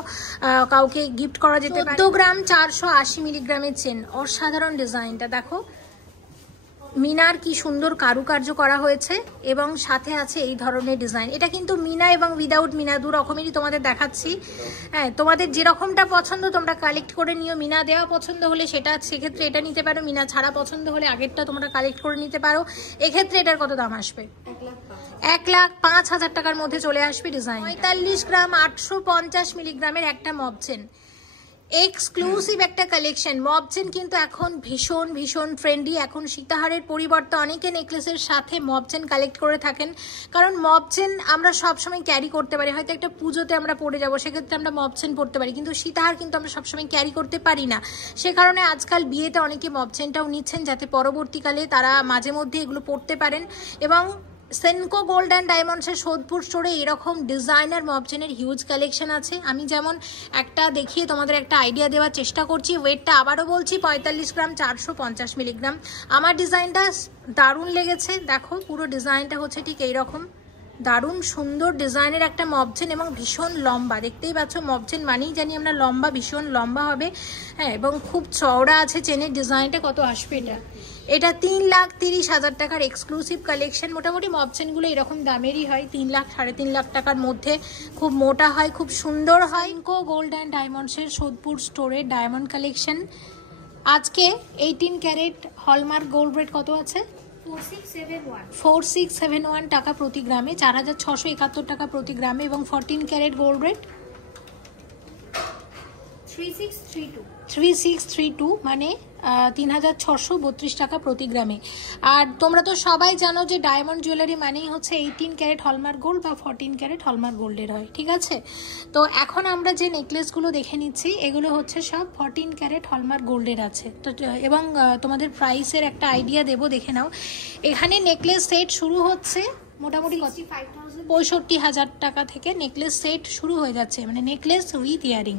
কাউকে গিফট করা যেতে পারে। 14 গ্রাম 480 মিলিগ্রামের চেন, অসাধারণ ডিজাইনটা। দেখো মিনার কি সুন্দর কারুকার্য করা হয়েছে এবং সাথে আছে এই ধরনের ডিজাইন। এটা কিন্তু মিনা এবং উইদাউট মিনা দু রকমেরই তোমাদের দেখাচ্ছি। হ্যাঁ, তোমাদের যেরকমটা পছন্দ তোমরা কালেক্ট করে নিও। মিনা দেওয়া পছন্দ হলে সেক্ষেত্রে এটা নিতে পারো, মিনা ছাড়া পছন্দ হলে আগেরটা তোমরা কালেক্ট করে নিতে পারো। এক্ষেত্রে এটার কত দাম আসবে? 1,05,000 টাকার মধ্যে চলে আসবে ডিজাইন। 45 গ্রাম 850 মিলিগ্রামের একটা মব চেন, এক্সক্লুসিভ একটা কালেকশন। মব চেন কিন্তু এখন ভীষণ ভীষণ ট্রেন্ডি। এখন সীতাহারের পরিবর্তে অনেকে নেকলেসের সাথে মব চেন কালেক্ট করে থাকেন, কারণ মব চেন আমরা সবসময় ক্যারি করতে পারি। হয়তো একটা পুজোতে আমরা পরে যাবো, সেক্ষেত্রে আমরা মব চেন পরতে পারি, কিন্তু সীতাহার কিন্তু আমরা সবসময় ক্যারি করতে পারি না। সে কারণে আজকাল বিয়েতে অনেকে মব চেনটাও নিচ্ছেন, যাতে পরবর্তীকালে তারা মাঝে মধ্যে এগুলো পরতে পারেন। এবং সেনকো গোল্ড অ্যান্ড ডায়মন্ডসের সোদপুর স্টোরে এরকম ডিজাইনার মব চেনের হিউজ কালেকশন আছে। আমি যেমন একটা দেখিয়ে তোমাদের একটা আইডিয়া দেওয়ার চেষ্টা করছি। ওয়েটটা আবারও বলছি 45 গ্রাম 450 মিলিগ্রাম। আমার ডিজাইনটা দারুণ লেগেছে। দেখো পুরো ডিজাইনটা হচ্ছে ঠিক এইরকম, দারুণ সুন্দর ডিজাইনের একটা মবচেন এবং ভীষণ লম্বা, দেখতেই পাচ্ছ মবচেন মানেই জানি আমরা লম্বা, ভীষণ লম্বা হবে। হ্যাঁ, এবং খুব চওড়া আছে চেনের ডিজাইনটা। কত আসবে এটা? এটা 3,30,000 টাকার এক্সক্লুসিভ কালেকশন। মোটামুটি মবচেনগুলো এরকম দামেরই হয়, 3 লাখ 3.5 লাখ টাকার মধ্যে। খুব মোটা হয়, খুব সুন্দর হয়। সেনকো গোল্ড অ্যান্ড ডায়মন্ডসের সোদপুর স্টোরের ডায়মন্ড কালেকশন। আজকে 18 ক্যারেট হলমার্ক গোল্ড রেট কত আছে? 4671 টাকা প্রতি গ্রামে, 4,671 টাকা প্রতি গ্রামে। এবং 14 ক্যারেট গোল্ড রেট 3632 মানে 3,632 টাকা প্রতি গ্রামে। আর তোমরা তো সবাই জানো যে ডায়মন্ড জুয়েলারি মানেই হচ্ছে 18 ক্যারেট হলমার্ক গোল্ড বা 14 ক্যারেট হলমার্ক গোল্ডের হয়, ঠিক আছে? তো এখন আমরা যে নেকলেসগুলো দেখে নিচ্ছি এগুলো হচ্ছে সব 14 ক্যারেট হলমার্ক গোল্ডের আছে। তো এবং তোমাদের প্রাইসের একটা আইডিয়া দেবো, দেখে নাও। এখানে নেকলেস সেট শুরু হচ্ছে মোটামুটি 65,000 টাকা থেকে নেকলেস সেট শুরু হয়ে যাচ্ছে, মানে নেকলেস উইথ ইয়ারিং।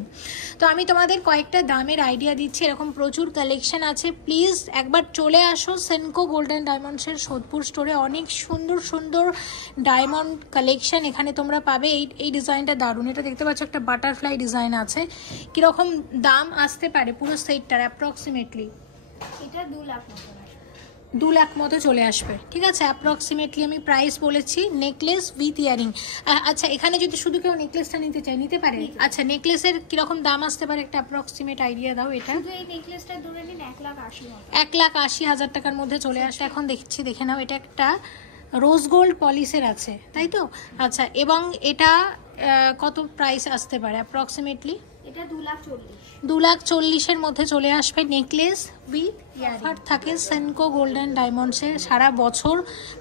তো আমি তোমাদের কয়েকটা দামের আইডিয়া দিচ্ছি, এরকম প্রচুর কালেকশন আছে। প্লিজ একবার চলে আসো সেনকো গোল্ড অ্যান্ড ডায়মন্ডসের সোদপুর স্টোরে। অনেক সুন্দর সুন্দর ডায়মন্ড কালেকশন এখানে তোমরা পাবে। এই ডিজাইনটা দারুণ, এটা দেখতে পাচ্ছ একটা বাটারফ্লাই ডিজাইন আছে। কীরকম দাম আসতে পারে পুরো সেটটার অ্যাপ্রক্সিমেটলি? এটা 2 লাখ মতো চলে আসবে, ঠিক আছে? অ্যাপ্রক্সিমেটলি আমি প্রাইস বলেছি, নেকলেস উইথ ইয়ারিং। আচ্ছা, এখানে যদি শুধু কেউ নেকলেসটা নিতে চায় নিতে পারে? আচ্ছা, নেকলেসের কিরকম দাম আসতে পারে একটা অ্যাপ্রক্সিমেট আইডিয়া দাও। এটা এই নেকলেসটা ধরে নিন 1,80,000 টাকার মধ্যে চলে আসে। এখন দেখে নাও, এটা একটা রোজ গোল্ড পলিশের আছে, তাই তো? আচ্ছা, এবং এটা কত প্রাইস আসতে পারে অ্যাপ্রক্সিমেটলি? এটা 2,40,000। 2,40,000-এর মধ্যে চলে আসবে নেকলেস উইথ অফার থাকে সেনকো গোল্ড অ্যান্ড ডায়মন্ডসের সারা বছর।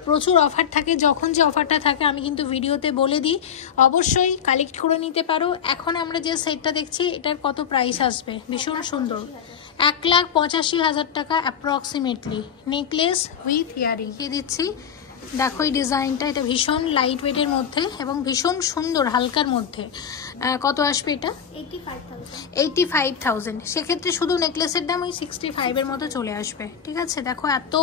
প্রচুর অফার থাকে, যখন যে অফারটা থাকে আমি কিন্তু ভিডিওতে বলে দিই, অবশ্যই কালেক্ট করে নিতে পারো। এখন আমরা যে সেটটা দেখছি এটার কত প্রাইস আসবে? ভীষণ সুন্দর, 1,85,000 টাকা অ্যাপ্রক্সিমেটলি নেকলেস উইথ ইয়ারিং দিয়ে দিচ্ছি। দেখো এই ডিজাইনটা, এটা ভীষণ লাইট ওয়েটের মধ্যে এবং ভীষণ সুন্দর হালকার মধ্যে। কত আসবে এটা? 85,000। সেক্ষেত্রে শুধু নেকলেসের দাম ওই 65-এর মতো চলে আসবে, ঠিক আছে? দেখো এত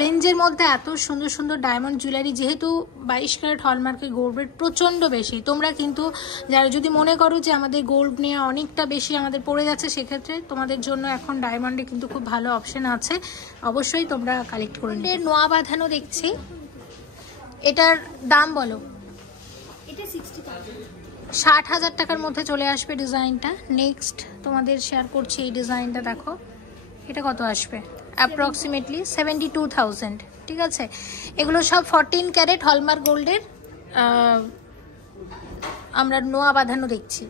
রেঞ্জের মধ্যে এত সুন্দর সুন্দর ডায়মন্ড জুয়েলারি, যেহেতু 22 ক্যারেট হলমার্কের গোল্ড রেট প্রচণ্ড বেশি। তোমরা কিন্তু যারা যদি মনে করো যে আমাদের গোল্ড নিয়ে অনেকটা বেশি আমাদের পড়ে যাচ্ছে, সেক্ষেত্রে তোমাদের জন্য এখন ডায়মন্ডে কিন্তু খুব ভালো অপশন আছে, অবশ্যই তোমরা কালেক্ট করে নিও। নোয়া বাঁধানো দেখছি, এটার দাম বলো? এটা 60,000 টাকার মধ্যে চলে আসবে ডিজাইনটা। নেক্সট তোমাদের শেয়ার করছি এই ডিজাইনটা, দেখো এটা কত আসবে? অ্যাপ্রক্সিমেটলি 72,000, ঠিক আছে? এগুলো সব 14 ক্যারেট হলমার্ক গোল্ডের আমরা নোয়া বাঁধানো দেখছি।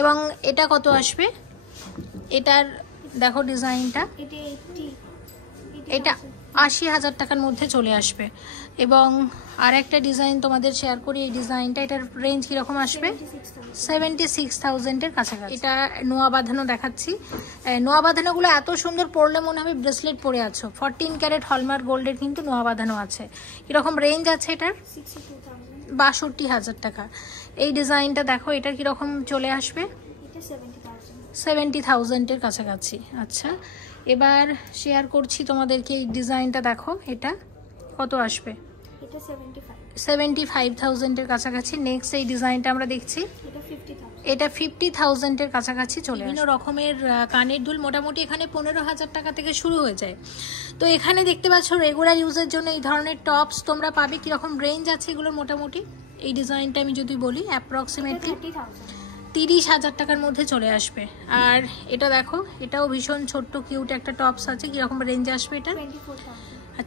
এবং এটা কত আসবে? এটার দেখো ডিজাইনটা, এটা 80,000 টাকার মধ্যে চলে আসবে। এবং আর একটা ডিজাইন তোমাদের শেয়ার করি, এই ডিজাইনটা, এটার রেঞ্জ কীরকম আসবে? 76,000-এর কাছাকাছি। এটা নোয়া বাঁধানো দেখাচ্ছি। নোয়া বাঁধানোগুলো এত সুন্দর, পরলে মনে হবে ব্রেসলেট পরে আছো। 14 ক্যারেট হলমার্ক গোল্ডের কিন্তু নোয়া বাঁধানো আছে। কীরকম রেঞ্জ আছে এটার? 62,000 টাকা। এই ডিজাইনটা দেখো, এটা কীরকম চলে আসবে? 70,000-এর কাছাকাছি। আচ্ছা, এবার শেয়ার করছি তোমাদেরকে এই ডিজাইনটা, দেখো এটা কত আসবে? এটা 75,000-এর কাছাকাছি। নেক্সট এই ডিজাইনটা আমরা দেখছি, এটা 50,000-এর কাছাকাছি চলে আসে। বিভিন্ন রকমের কানের দুল মোটামুটি এখানে 15,000 টাকা থেকে শুরু হয়ে যায়। তো এখানে দেখতে পাচ্ছ রেগুলার ইউজের জন্য এই ধরনের টপস তোমরা পাবে। কীরকম রেঞ্জ আছে এগুলোর মোটামুটি? এই ডিজাইনটা আমি যদি বলি অ্যাপ্রক্সিমেটলি 30,000 টাকার মধ্যে চলে আসবে। আর এটা দেখো, এটাও ভীষণ ছোট্ট কিউট একটা টপস আছে। কীরকম রেঞ্জ আসবে এটা?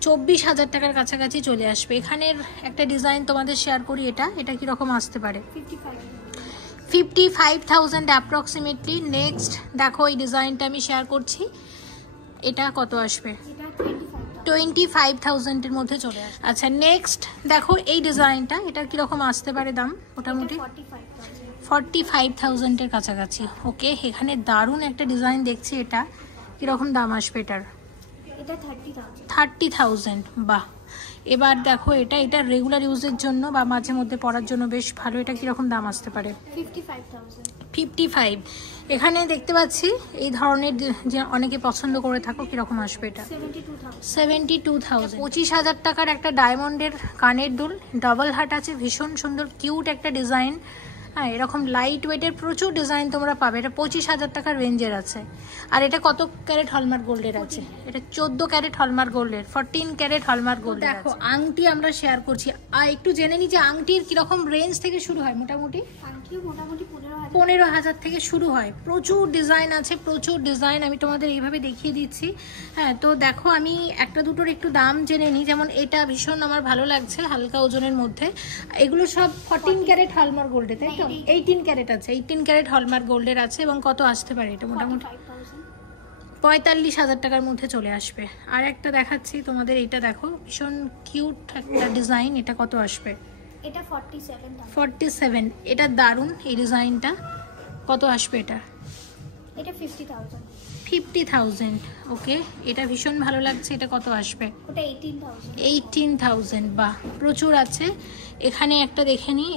24,000 টাকার কাছাকাছি চলে আসবে। এখানের একটা ডিজাইন তোমাদের শেয়ার করি, এটা কীরকম আসতে পারে? 55,000 অ্যাপ্রক্সিমেটলি। নেক্সট দেখো এই ডিজাইনটা আমি শেয়ার করছি, এটা কত আসবে? 25,000-এর মধ্যে চলে আসবে। আচ্ছা, নেক্সট দেখো এই ডিজাইনটা, এটা কীরকম আসতে পারে দাম? মোটামুটি 45,000-এর কাছাকাছি। ওকে, এখানে দারুণ একটা ডিজাইন দেখছি, এটা কীরকম দাম আসবে এটার? এটা 30,000। 30,000, বাহ। এবার দেখো এটা রেগুলার ইউজের জন্য বা মাঝে মধ্যে পরার জন্য বেশ ভালো। এটা কিরকম দাম আসতে পারে? 55,000। 55। এখানে দেখতে পাচ্ছি এই ধরনের যে অনেকে পছন্দ করে থাকো, কিরকম আসবে এটা? 72,000। 25,000 টাকার একটা ডায়মন্ডের কানের দুল, ডাবল হাট আছে, ভীষণ সুন্দর কিউট একটা ডিজাইন। হ্যাঁ, এরকম লাইট ওয়েটের প্রচুর ডিজাইন তোমরা পাবে। এটা 25,000 টাকার রেঞ্জের আছে। আর এটা কত ক্যারেট হলমার্ক গোল্ডের আছে? এটা 14 ক্যারেট হলমার্ক গোল্ডের, 14 ক্যারেট হলমার্ক গোল্ড। দেখো আংটি আমরা শেয়ার করছি, আর একটু জেনে নিই যে আংটির কিরকম রেঞ্জ থেকে শুরু হয় মোটামুটি? আংটিও মোটামুটি 15,000 থেকে শুরু হয়। প্রচুর ডিজাইন আছে, প্রচুর ডিজাইন আমি তোমাদের এইভাবে দেখিয়ে দিচ্ছি। হ্যাঁ, তো দেখো আমি একটা দুটোর একটু দাম জেনে নিই। যেমন এটা ভীষণ আমার ভালো লাগছে, হালকা ওজনের মধ্যে। এগুলো সব 14 ক্যারেট হলমার্ক গোল্ডের, তাই তো? 18 ক্যারেট আছে, 18 ক্যারেট হলমার্ক গোল্ডের আছে। এবং কত আসতে পারে এটা? মোটামুটি 45,000 টাকার মধ্যে চলে আসবে। আর একটা দেখাচ্ছি তোমাদের, এটা দেখো ভীষণ কিউট একটা ডিজাইন। এটা কত আসবে? এটা 47,000। 47। এটা দারুণ এই ডিজাইনটা। কত আসবে এটা? এটা 50,000। 50,000, ওকে। এটা ভীষণ ভালো লাগছে। এটা কত আসবে? ওটা 18,000। 18,000, বাহ, প্রচুর আছে। এখানে একটা দেখে নিই,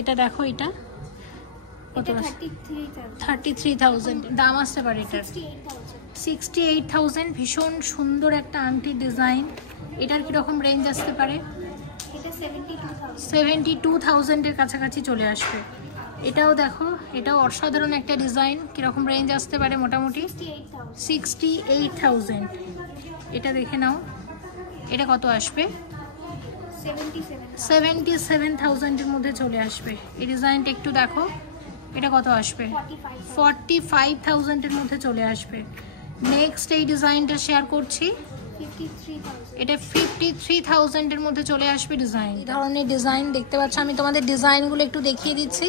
এটা দেখো, এটা কত? 33,000 দাম আসতে পারে এটার। 68,000। ভীষণ সুন্দর একটা আংটির ডিজাইন। এটার কিরকম রেঞ্জ আসতে পারে? এটা 72,000। 72,000 এর কাছাকাছি চলে আসবে। এটাও দেখো, এটাও অসাধারণ একটা ডিজাইন। কিরকম রেঞ্জ আসতে পারে মোটামুটি? 68,000। এটা দেখে নাও, এটা কত আসবে? 77,000 এর মধ্যে চলে আসবে। এই ডিজাইনটা একটু দেখো, এটা কত আসবে? 45,000 এর মধ্যে চলে আসবে। নেক্সট এই ডিজাইনটা শেয়ার করছি, 53,000। এটা 53,000 এর মধ্যে চলে আসবে ডিজাইন। এই ধরনের ডিজাইন দেখতে পাচ্ছ। আমি তোমাদের ডিজাইনগুলো একটু দেখিয়ে দিচ্ছি।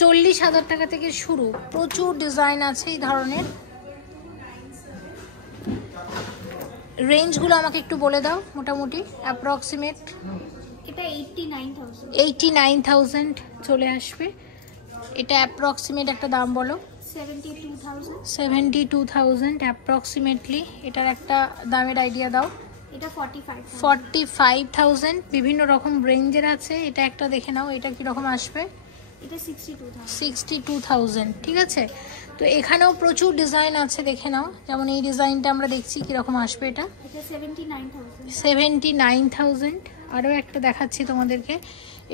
40,000 টাকা থেকে শুরু, প্রচুর ডিজাইন আছে এই ধরনের। রেঞ্জগুলো আমাকে একটু বলে দাও মোটামুটি অ্যাপ্রক্সিমেট। এটা 89,000। 89,000 চলে আসবে। এটা অ্যাপ্রক্সিমেট একটা দাম বলো। 72,000। 72,000 অ্যাপ্রক্সিমেটলি। এটার একটা দামের আইডিয়া দাও। এটা 45,000। 45,000 বিভিন্ন রকম রেঞ্জের আছে। এটা একটা দেখে নাও, এটা কিরকম আসবে? এটা 62,000। 62,000, ঠিক আছে। তো এখানেও প্রচুর ডিজাইন আছে, দেখে নাও। যেমন এই ডিজাইনটা আমরা দেখছি, কিরকম আসবে এটা? এটা 79,000। 79,000। আরও একটা দেখাচ্ছি তোমাদেরকে,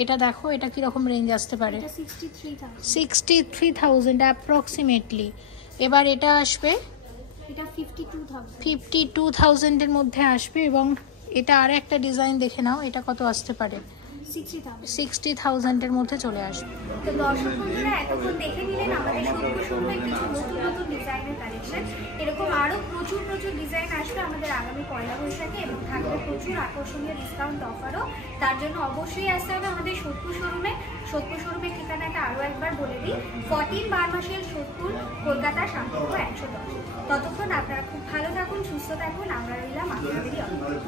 এটা দেখো, এটা কিরকম রেঞ্জ আসতে পারে? এটা 63,000। 63,000 অ্যাপ্রক্সিমেটলি। এবার এটা আসবে, এটা 52,000। 52,000 এর মধ্যে আসবে। এবং এটা আর একটা ডিজাইন দেখে নাও, এটা কত আসতে পারে? 60,000। 60,000 এর মধ্যে চলে আসবে। তো দর্শক বন্ধুরা এতক্ষণ দেখে নিলেন আমাদের সত্যি সুন্দর কিছু নতুন নতুন ডিজাইনের কালেকশন। এরকম আরও প্রচুর ডিজাইন আসবে আমাদের আগামী পয়লা বৈশাখে, এবং থাকবে প্রচুর আকর্ষণীয় ডিসকাউন্ট অফারও। তার জন্য অবশ্যই আসতে হবে আমাদের সোদপুর শোরুমে। সোদপুর শোরুমের ঠিকানাটা আরও একবার বলে দিই, 14 বারমাসের সোদপুর, কলকাতা, শান্তিপুর 110। ততক্ষণ আপনারা খুব ভালো থাকুন, সুস্থ থাকুন। আমরা রইলাম আপনাদেরই অপেক্ষায়।